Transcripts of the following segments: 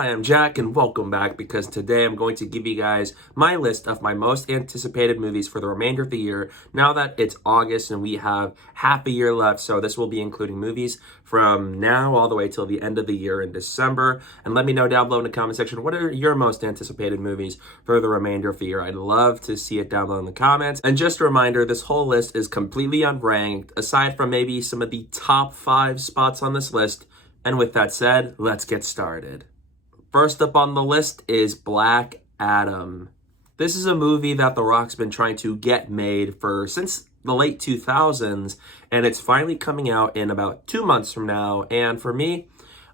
Hi, I'm Jack, and welcome back, because today I'm going to give you guys my list of my most anticipated movies for the remainder of the year, now that it's August and we have half a year left. So this will be including movies from now all the way till the end of the year in December. And let me know down below in the comment section, what are your most anticipated movies for the remainder of the year? I'd love to see it down below in the comments. And just a reminder, this whole list is completely unranked, aside from maybe some of the top 5 spots on this list. And with that said, let's get started. First up on the list is Black Adam. This is a movie that The Rock's been trying to get made since the late 2000s, and it's finally coming out in about 2 months from now. And for me,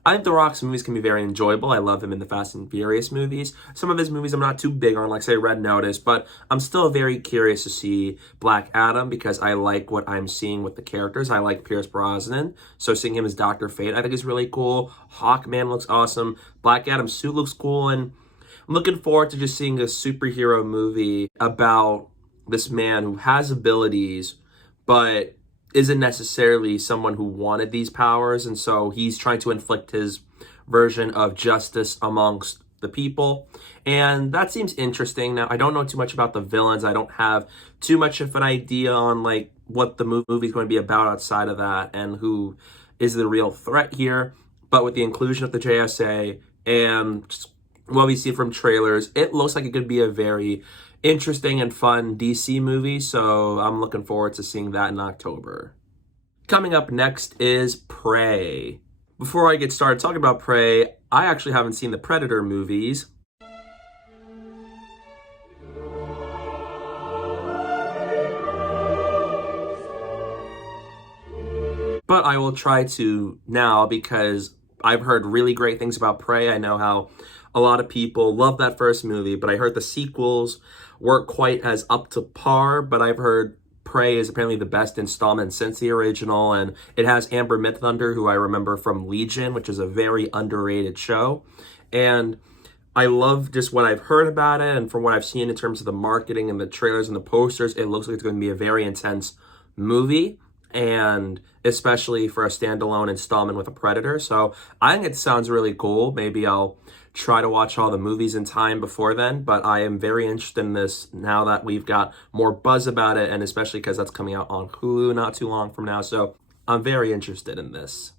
I think The Rock's movies can be very enjoyable. I love him in the Fast and Furious movies. Some of his movies I'm not too big on, like say Red Notice, but I'm still very curious to see Black Adam because I like what I'm seeing with the characters. I like Pierce Brosnan, so seeing him as Dr. Fate I think is really cool. Hawkman looks awesome. Black Adam's suit looks cool, and I'm looking forward to just seeing a superhero movie about this man who has abilities, but isn't necessarily someone who wanted these powers, and so he's trying to inflict his version of justice amongst the people, and that seems interesting. Now, I don't know too much about the villains. I don't have too much of an idea on like what the movie is going to be about outside of that and who is the real threat here, but with the inclusion of the JSA and just what we see from trailers, it looks like it could be a very interesting and fun DC movie, so I'm looking forward to seeing that in October. Coming up next is Prey. Before I get started talking about Prey, I actually haven't seen the Predator movies. But I will try to now because I've heard really great things about Prey. I know how a lot of people love that first movie, but I heard the sequels weren't quite as up to par, but I've heard Prey is apparently the best installment since the original, and it has Amber Midthunder, who I remember from Legion, which is a very underrated show. And I love just what I've heard about it, and from what I've seen in terms of the marketing and the trailers and the posters, it looks like it's going to be a very intense movie, and especially for a standalone installment with a Predator. So I think it sounds really cool. Maybe I'll try to watch all the movies in time before then, but I am very interested in this now that we've got more buzz about it, and especially because that's coming out on Hulu not too long from now, so I'm very interested in this.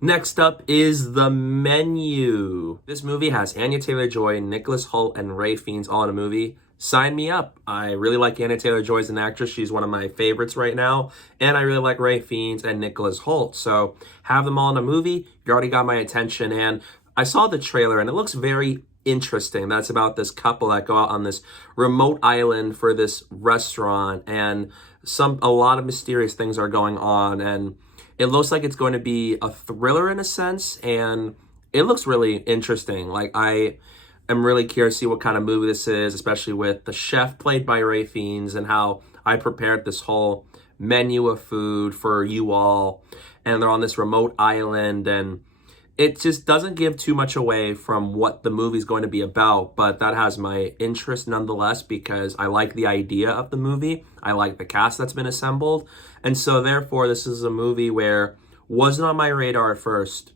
Next up is The Menu. This movie has Anya Taylor-Joy, Nicholas Hoult, and Ray Fiennes all in a movie. Sign me up. I really like Anya Taylor-Joy as an actress. She's one of my favorites right now. And I really like Ray Fiennes and Nicholas Hoult. So have them all in a movie. You already got my attention. And I saw the trailer and it looks very interesting. That's about this couple that go out on this remote island for this restaurant, and a lot of mysterious things are going on, and it looks like it's going to be a thriller in a sense, and it looks really interesting. Like, I am really curious to see what kind of movie this is, especially with the chef played by Ray Fiennes and how I prepared this whole menu of food for you all, and they're on this remote island, and it just doesn't give too much away from what the movie's going to be about, but that has my interest nonetheless because I like the idea of the movie. I like the cast that's been assembled. And so therefore, this is a movie where wasn't on my radar at first,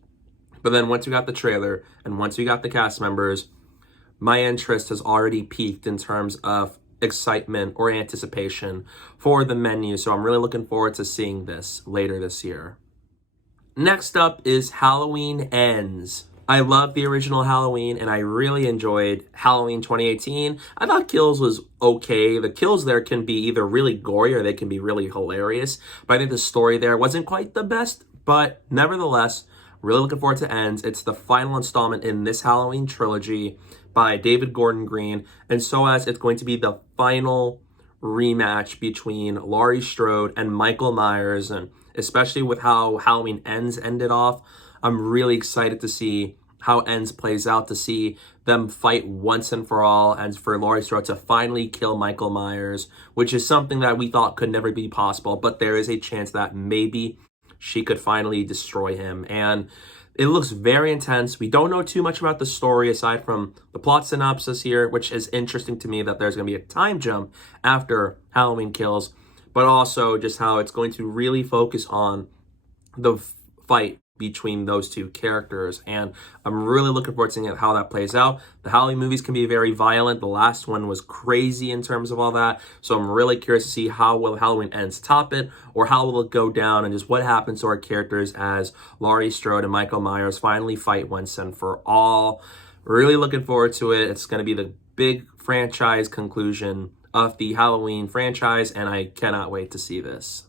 but then once we got the trailer and once we got the cast members, my interest has already peaked in terms of excitement or anticipation for The Menu. So I'm really looking forward to seeing this later this year. Next up is Halloween Ends. I love the original Halloween, and I really enjoyed Halloween 2018. I thought Kills was okay. The kills there can be either really gory or they can be really hilarious. But I think the story there wasn't quite the best, but nevertheless, really looking forward to Ends. It's the final installment in this Halloween trilogy by David Gordon Green, and so as it's going to be the final rematch between Laurie Strode and Michael Myers, and especially with how Halloween Ends ended off, I'm really excited to see how Ends plays out, to see them fight once and for all, and for Laurie Strode to finally kill Michael Myers, which is something that we thought could never be possible, but there is a chance that maybe she could finally destroy him. And it looks very intense. We don't know too much about the story aside from the plot synopsis here, which is interesting to me that there's going to be a time jump after Halloween Kills, but also just how it's going to really focus on the fight between those two characters, and I'm really looking forward to seeing how that plays out. The Halloween movies can be very violent. The last one was crazy in terms of all that, so I'm really curious to see how will Halloween Ends top it, or how will it go down, and just what happens to our characters as Laurie Strode and Michael Myers finally fight once and for all. Really looking forward to it. It's going to be the big franchise conclusion of the Halloween franchise, and I cannot wait to see this.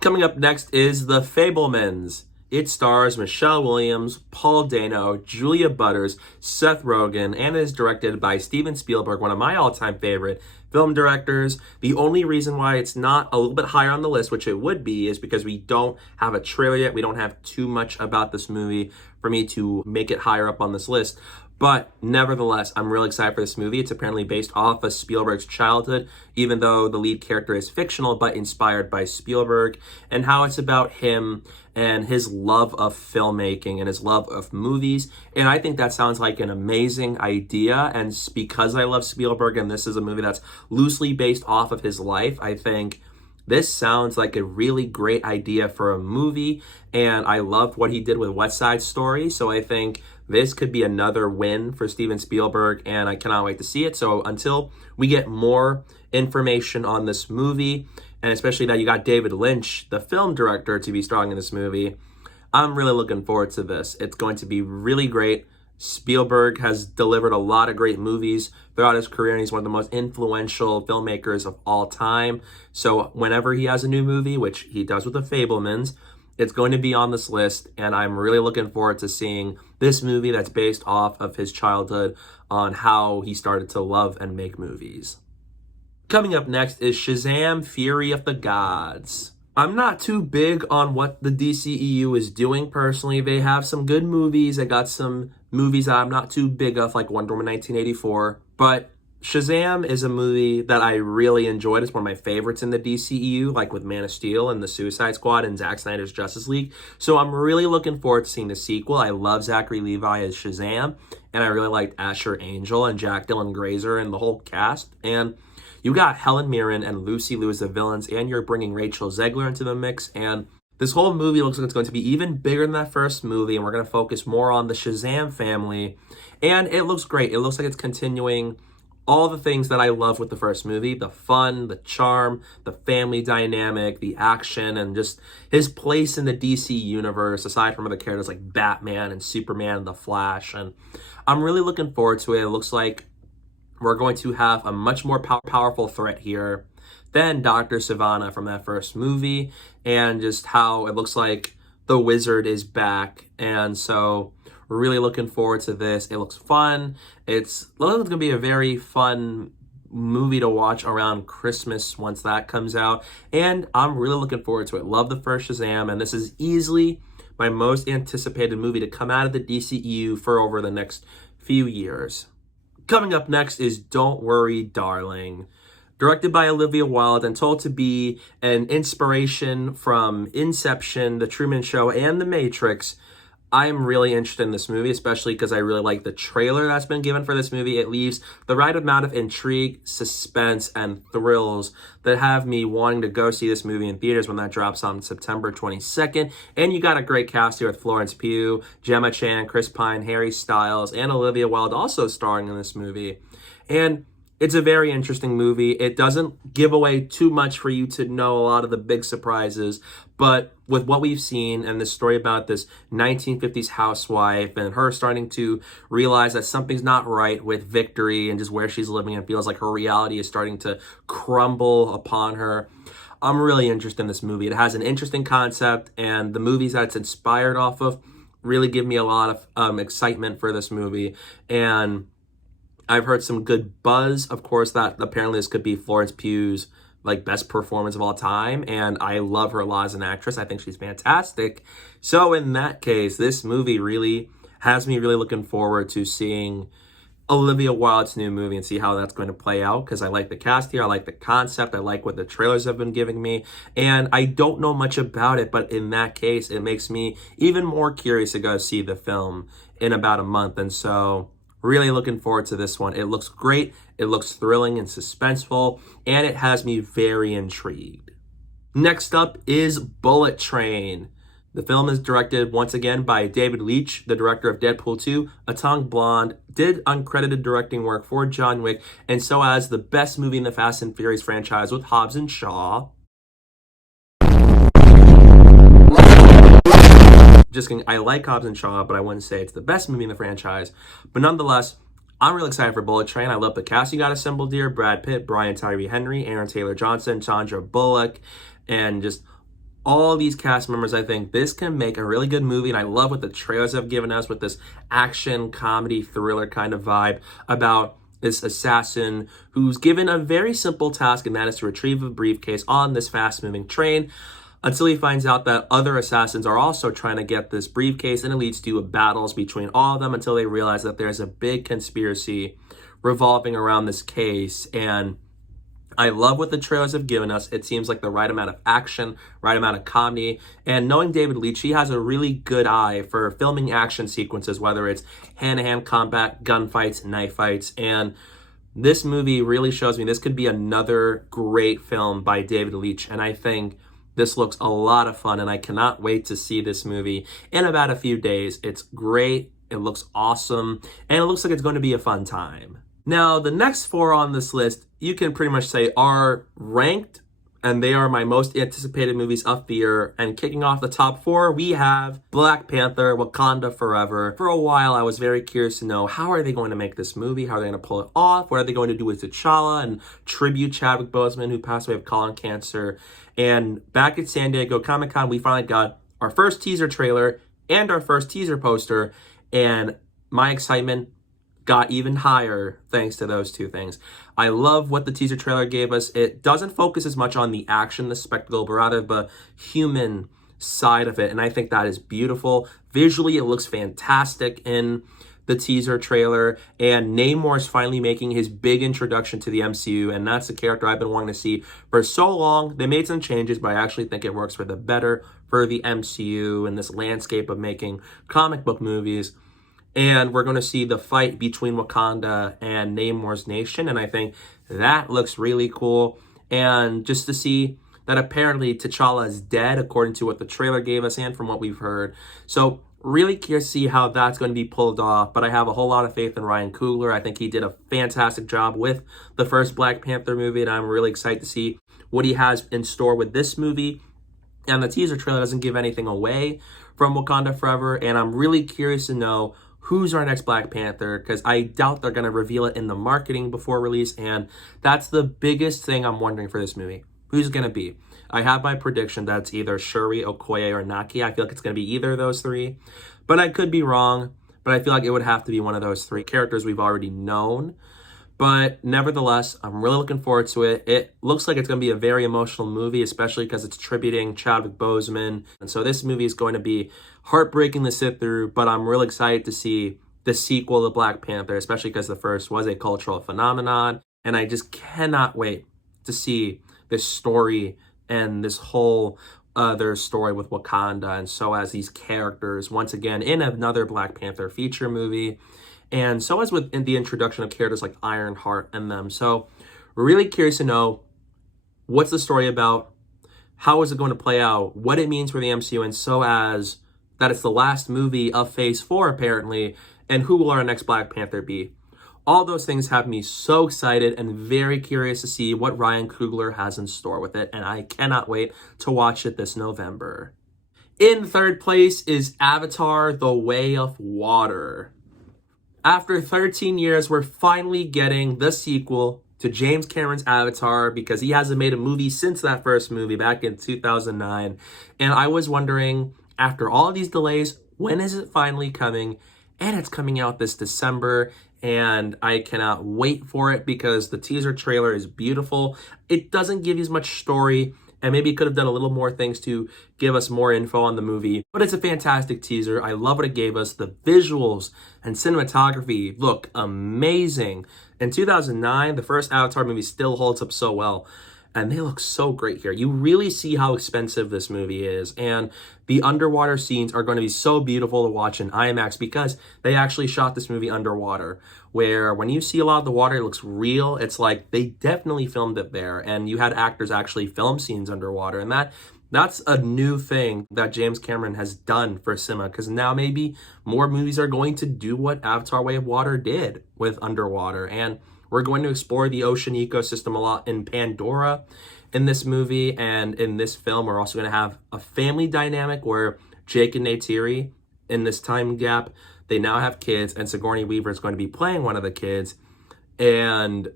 Coming up next is The Fablemens. It stars Michelle Williams, Paul Dano, Julia Butters, Seth Rogen, and is directed by Steven Spielberg, one of my all-time favorite film directors. The only reason why it's not a little bit higher on the list, which it would be, is because we don't have a trailer yet. We don't have too much about this movie for me to make it higher up on this list. But nevertheless, I'm really excited for this movie. It's apparently based off of Spielberg's childhood, even though the lead character is fictional, but inspired by Spielberg, and how it's about him and his love of filmmaking and his love of movies. And I think that sounds like an amazing idea. And because I love Spielberg and this is a movie that's loosely based off of his life, I think this sounds like a really great idea for a movie. And I loved what he did with West Side Story. So I think this could be another win for Steven Spielberg, and I cannot wait to see it. So until we get more information on this movie, and especially that you got David Lynch, the film director, to be starring in this movie, I'm really looking forward to this. It's going to be really great. Spielberg has delivered a lot of great movies throughout his career, and he's one of the most influential filmmakers of all time. So whenever he has a new movie, which he does with The Fablemans, it's going to be on this list, and I'm really looking forward to seeing this movie that's based off of his childhood on how he started to love and make movies. Coming up next is Shazam! Fury of the Gods. I'm not too big on what the DCEU is doing personally. They have some good movies. I got some movies that I'm not too big of, like Wonder Woman 1984, but Shazam is a movie that I really enjoyed. It's one of my favorites in the DCEU, like with Man of Steel and the Suicide Squad and Zack Snyder's Justice League. So I'm really looking forward to seeing the sequel. I love Zachary Levi as Shazam, and I really liked Asher Angel and Jack Dylan Grazer and the whole cast. And you got Helen Mirren and Lucy Liu as the villains, and you're bringing Rachel Zegler into the mix, and this whole movie looks like it's going to be even bigger than that first movie, and we're going to focus more on the Shazam family, and it looks great. It looks like it's continuing all the things that I love with the first movie: the fun, the charm, the family dynamic, the action, and just his place in the DC universe, aside from other characters like Batman and Superman and The Flash. And I'm really looking forward to it. It looks like we're going to have a much more powerful threat here than Dr. Sivana from that first movie, and just how it looks like the Wizard is back. And so we're really looking forward to this. It looks fun. It's going to be a very fun movie to watch around Christmas once that comes out. And I'm really looking forward to it. Love the first Shazam, and this is easily my most anticipated movie to come out of the DCEU for over the next few years. Coming up next is Don't Worry, Darling. Directed by Olivia Wilde and told to be an inspiration from Inception, The Truman Show, and The Matrix, I'm really interested in this movie, especially because I really like the trailer that's been given for this movie. It leaves the right amount of intrigue, suspense, and thrills that have me wanting to go see this movie in theaters when that drops on September 22nd. And you got a great cast here with Florence Pugh, Gemma Chan, Chris Pine, Harry Styles, and Olivia Wilde also starring in this movie. And it's a very interesting movie. It doesn't give away too much for you to know a lot of the big surprises, but with what we've seen and this story about this 1950s housewife and her starting to realize that something's not right with Victory and just where she's living and feels like her reality is starting to crumble upon her, I'm really interested in this movie. It has an interesting concept, and the movies that it's inspired off of really give me a lot of excitement for this movie. And I've heard some good buzz, of course, that apparently this could be Florence Pugh's like best performance of all time, and I love her a lot as an actress. I think she's fantastic. So in that case, this movie really has me really looking forward to seeing Olivia Wilde's new movie and see how that's going to play out, because I like the cast here, I like the concept, I like what the trailers have been giving me, and I don't know much about it, but in that case, it makes me even more curious to go see the film in about a month. And so really looking forward to this one. It looks great, it looks thrilling and suspenseful, and it has me very intrigued. Next up is Bullet Train. The film is directed once again by David Leitch, the director of Deadpool 2, Atomic Blonde, did uncredited directing work for John Wick, and so has the best movie in the Fast and Furious franchise with Hobbs and Shaw. Just kidding, I like Hobbs and Shaw, but I wouldn't say it's the best movie in the franchise. But nonetheless, I'm really excited for Bullet Train. I love the cast you got assembled here. Brad Pitt, Brian Tyree Henry, Aaron Taylor Johnson, Sandra Bullock, and just all these cast members. I think this can make a really good movie, and I love what the trailers have given us with this action, comedy, thriller kind of vibe about this assassin who's given a very simple task, and that is to retrieve a briefcase on this fast-moving train until he finds out that other assassins are also trying to get this briefcase, and it leads to battles between all of them until they realize that there's a big conspiracy revolving around this case. And I love what the trailers have given us. It seems like the right amount of action, right amount of comedy. And knowing David Leitch, he has a really good eye for filming action sequences, whether it's hand-to-hand combat, gunfights, knife fights. And this movie really shows me this could be another great film by David Leitch. And I think this looks a lot of fun, and I cannot wait to see this movie in about a few days. It's great, it looks awesome, and it looks like it's going to be a fun time. Now, the next four on this list, you can pretty much say are ranked, and they are my most anticipated movies of the year. And kicking off the top four, we have Black Panther, Wakanda Forever. For a while, I was very curious to know, how are they going to make this movie? How are they going to pull it off? What are they going to do with T'Challa and tribute Chadwick Boseman, who passed away of colon cancer? And back at San Diego Comic-Con, we finally got our first teaser trailer and our first teaser poster, and my excitement got even higher thanks to those two things. I love what the teaser trailer gave us. It doesn't focus as much on the action, the spectacle, but rather the human side of it, and I think that is beautiful. Visually, it looks fantastic in the teaser trailer, and Namor's finally making his big introduction to the MCU, and that's the character I've been wanting to see for so long. They made some changes, but I actually think it works for the better for the MCU and this landscape of making comic book movies. And we're going to see the fight between Wakanda and Namor's nation, and I think that looks really cool. And just to see that apparently T'Challa is dead, according to what the trailer gave us and from what we've heard. So really curious to see how that's going to be pulled off, but I have a whole lot of faith in Ryan Coogler. I think he did a fantastic job with the first Black Panther movie, and I'm really excited to see what he has in store with this movie. And the teaser trailer doesn't give anything away from Wakanda Forever, and I'm really curious to know who's our next Black Panther, because I doubt they're going to reveal it in the marketing before release, and that's the biggest thing I'm wondering for this movie. Who's going to be? I have my prediction that it's either Shuri, Okoye, or Naki. I feel like it's going to be either of those three, but I could be wrong, but I feel like it would have to be one of those three characters we've already known. But nevertheless, I'm really looking forward to it. It looks like it's going to be a very emotional movie, especially because it's tributing Chadwick Boseman. And so this movie is going to be heartbreaking to sit through, but I'm really excited to see the sequel to Black Panther, especially because the first was a cultural phenomenon. And I just cannot wait to see this story and this whole other story with Wakanda, and so as these characters once again in another Black Panther feature movie. And so as with the introduction of characters like Ironheart and them. So we're really curious to know what's the story about, how is it going to play out, what it means for the MCU, and so as that it's the last movie of Phase 4 apparently, and who will our next Black Panther be. All those things have me so excited and very curious to see what Ryan Coogler has in store with it, and I cannot wait to watch it this November. In third place is Avatar: The Way of Water. After 13 years, we're finally getting the sequel to James Cameron's Avatar, because he hasn't made a movie since that first movie back in 2009. And I was wondering, after all these delays, when is it finally coming? And it's coming out this December, and I cannot wait for it because the teaser trailer is beautiful. It doesn't give you as much story, and maybe it could have done a little more things to give us more info on the movie. But it's a fantastic teaser. I love what it gave us. The visuals and cinematography look amazing. In 2009, the first Avatar movie still holds up so well, and they look so great here. You really see how expensive this movie is, and the underwater scenes are going to be so beautiful to watch in IMAX because they actually shot this movie underwater, where when you see a lot of the water, it looks real. It's like they definitely filmed it there, and you had actors actually film scenes underwater, and that That's a new thing that James Cameron has done for cinema, because now maybe more movies are going to do what Avatar Way of Water did with underwater. And we're going to explore the ocean ecosystem a lot in Pandora in this movie. And in this film, we're also going to have a family dynamic where Jake and Neytiri, in this time gap, they now have kids, and Sigourney Weaver is going to be playing one of the kids. And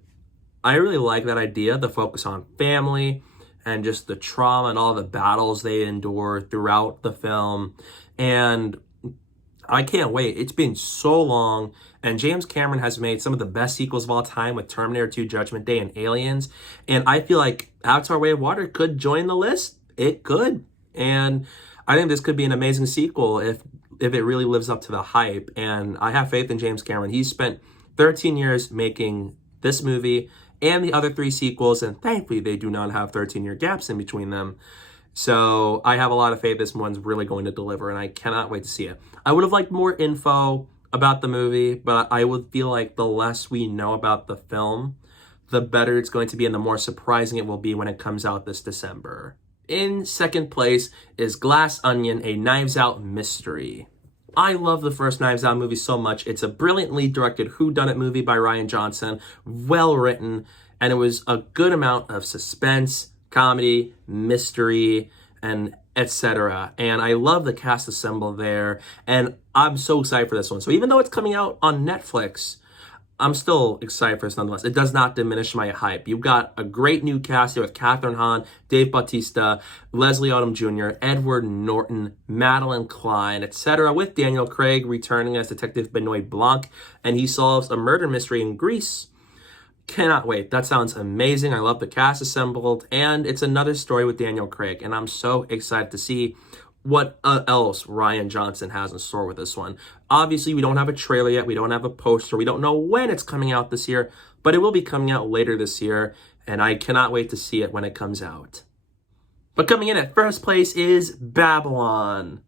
I really like that idea, the focus on family and just the trauma and all the battles they endure throughout the film. And I can't wait. It's been so long, and James Cameron has made some of the best sequels of all time with Terminator 2, Judgment Day, and Aliens. And I feel like Avatar Way of Water could join the list. It could. And I think this could be an amazing sequel if it really lives up to the hype. And I have faith in James Cameron. He's spent 13 years making this movie and the other 3 sequels, and thankfully they do not have 13-year gaps in between them. So I have a lot of faith this one's really going to deliver, and I cannot wait to see it. I would have liked more info about the movie, but I would feel like the less we know about the film, the better it's going to be and the more surprising it will be when it comes out this December. In second place is Glass Onion, a Knives Out mystery. I love the first Knives Out movie so much. It's a brilliantly directed whodunit movie by Rian Johnson, well written, and it was a good amount of suspense, comedy, mystery, and etc. And I love the cast assembled there, and I'm so excited for this one. So even though it's coming out on Netflix, I'm still excited for this nonetheless. It does not diminish my hype. You've got a great new cast here with Catherine Hahn, Dave Bautista, Leslie Odom Jr., Edward Norton, Madeline Klein, etc., with Daniel Craig returning as Detective Benoit Blanc, and he solves a murder mystery in Greece. Cannot wait. That sounds amazing. I love the cast assembled, and it's another story with Daniel Craig, and I'm so excited to see what else Rian Johnson has in store with this one. Obviously, we don't have a trailer yet. We don't have a poster. We don't know when it's coming out this year, but it will be coming out later this year, and I cannot wait to see it when it comes out. But coming in at first place is Babylon.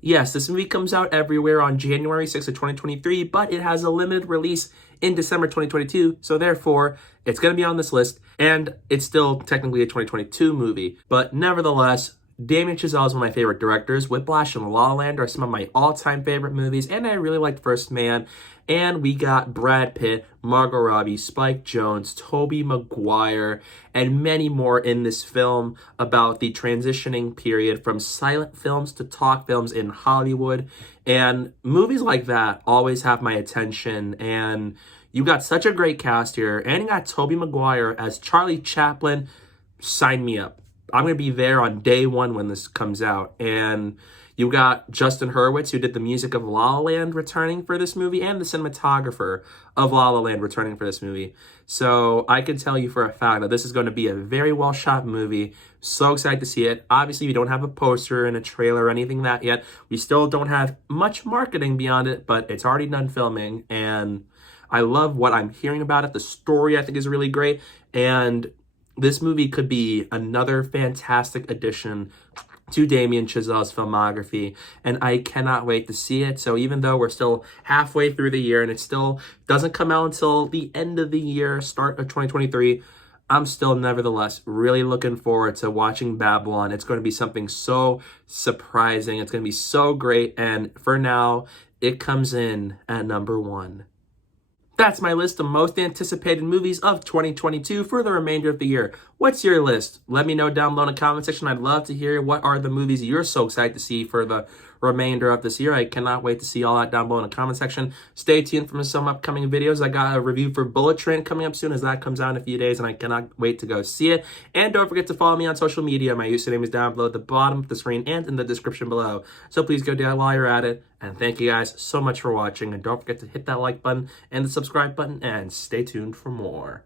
Yes, this movie comes out everywhere on January 6th of 2023, but it has a limited release in December 2022, so therefore, it's going to be on this list, and it's still technically a 2022 movie. But nevertheless, Damien Chazelle is one of my favorite directors. Whiplash and La La Land are some of my all-time favorite movies, and I really liked First Man. And we got Brad Pitt, Margot Robbie, Spike Jonze, Tobey Maguire, and many more in this film about the transitioning period from silent films to talk films in Hollywood. And movies like that always have my attention, and you got such a great cast here, and you got Tobey Maguire as Charlie Chaplin. Sign me up. I'm going to be there on day one when this comes out. And you got Justin Hurwitz, who did the music of La La Land, returning for this movie, and the cinematographer of La La Land returning for this movie. So I can tell you for a fact that this is going to be a very well-shot movie. So excited to see it. Obviously, we don't have a poster and a trailer or anything like that yet. We still don't have much marketing beyond it, but it's already done filming. And I love what I'm hearing about it. The story, I think, is really great. And this movie could be another fantastic addition to Damien Chazelle's filmography, and I cannot wait to see it. So even though we're still halfway through the year and it still doesn't come out until the end of the year, start of 2023, I'm still nevertheless really looking forward to watching Babylon. It's going to be something so surprising. It's going to be so great, and for now, it comes in at number 1. That's my list of most anticipated movies of 2022 for the remainder of the year. What's your list? Let me know down below in the comment section. I'd love to hear what are the movies you're so excited to see for the remainder of this year. I cannot wait to see all that down below in the comment section. Stay tuned for some upcoming videos. I got a review for Bullet Train coming up soon as that comes out in a few days, and I cannot wait to go see it. And don't forget to follow me on social media. My username is down below at the bottom of the screen and in the description below. So please go down while you're at it. And thank you guys so much for watching. And don't forget to hit that like button and the subscribe button, and stay tuned for more.